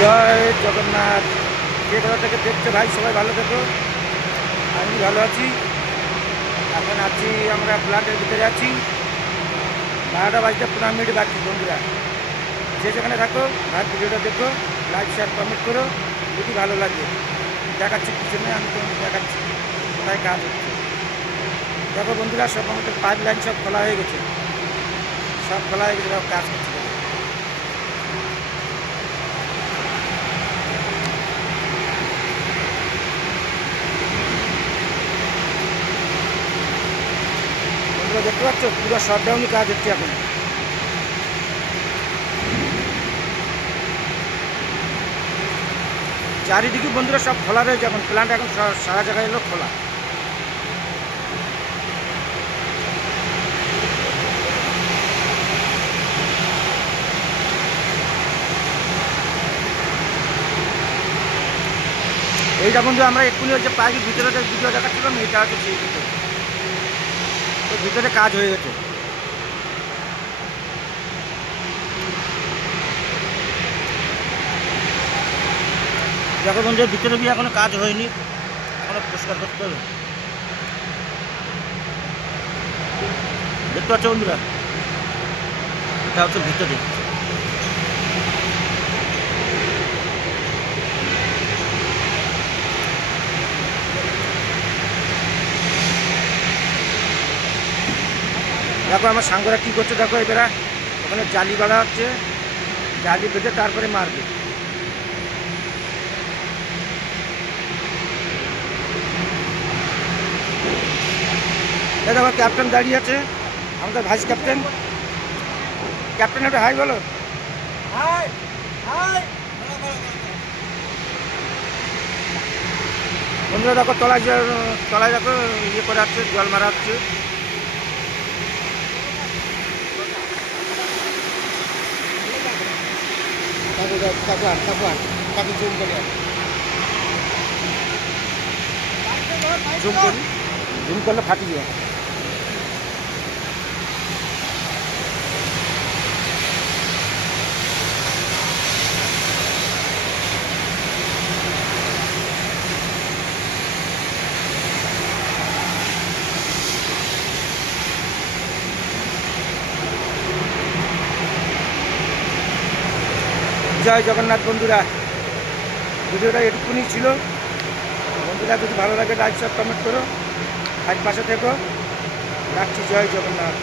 জয় জগন্নাথ। যে কোথা থেকে দেখছে ভাই সবাই ভালো থেকো। আমি ভালো আছি। এখন আছি আমরা প্ল্যান্টের ভিতরে আছি। 12টা বাজতে 15 মিনিট বাকি। বন্ধুরা যে যেখানে থাকো ভাই ভিডিওটা দেখো, লাইক শেয়ার কমেন্ট করো, যদি ভালো লাগে। দেখাচ্ছি পিছনে, আমি তোমাকে দেখাচ্ছি কোথায় কাজ হচ্ছে। দেখো বন্ধুরা, সব আমাদের পাইপ লাইন সব খোলা হয়ে গেছে, সব খোলা হয়ে গেছে, কাজ করছে। বন্ধুরা দেখতে পাচ্ছ পুরো শটডাউনই কাজ হচ্ছে এখন। চারিদিকে বন্ধুরা সব খোলা রয়েছে এখন, প্ল্যান্ট এখন সারা জায়গায় এলো খোলা। এইটা বন্ধু আমরা এক্ষুনি হচ্ছে পাইপের ভিতরে ভিডিও দেখাচ্ছিলাম, এটা হচ্ছে সেই ভিতরে, তো ভিতরে কাজ হয়ে গেছে। দেখো বন্ধু ভিতরে গিয়ে এখনো কাজ হয়নি, এখনো পরিষ্কার করতে হবে। দেখতে পাচ্ছ বন্ধুরা, এটা হচ্ছে ভিতরে। দেখো আমার সাঙ্গরা কী করছে, দেখো এবারা ওখানে জালি বাঁধা হচ্ছে, জালি বেঁধে তারপরে মারবে। এই দেখো ক্যাপ্টেন দাঁড়িয়ে আছে, আমাদের ভাইস ক্যাপ্টেন। ক্যাপ্টেন একটা হাই বলো। High high. বন্ধুরা দেখো তলায় তলায় দেখো ইয়ে করে হচ্ছে, জল মারা হচ্ছে। জুম করলে ফাটি যায়। জয় জগন্নাথ। বন্ধুরা ভিডিওটা এটুকুনি ছিল। বন্ধুরা যদি ভালো লাগে লাইক শেয়ার কমেন্ট করো, আজ পাশে থেকো। রাখছি। জয় জগন্নাথ।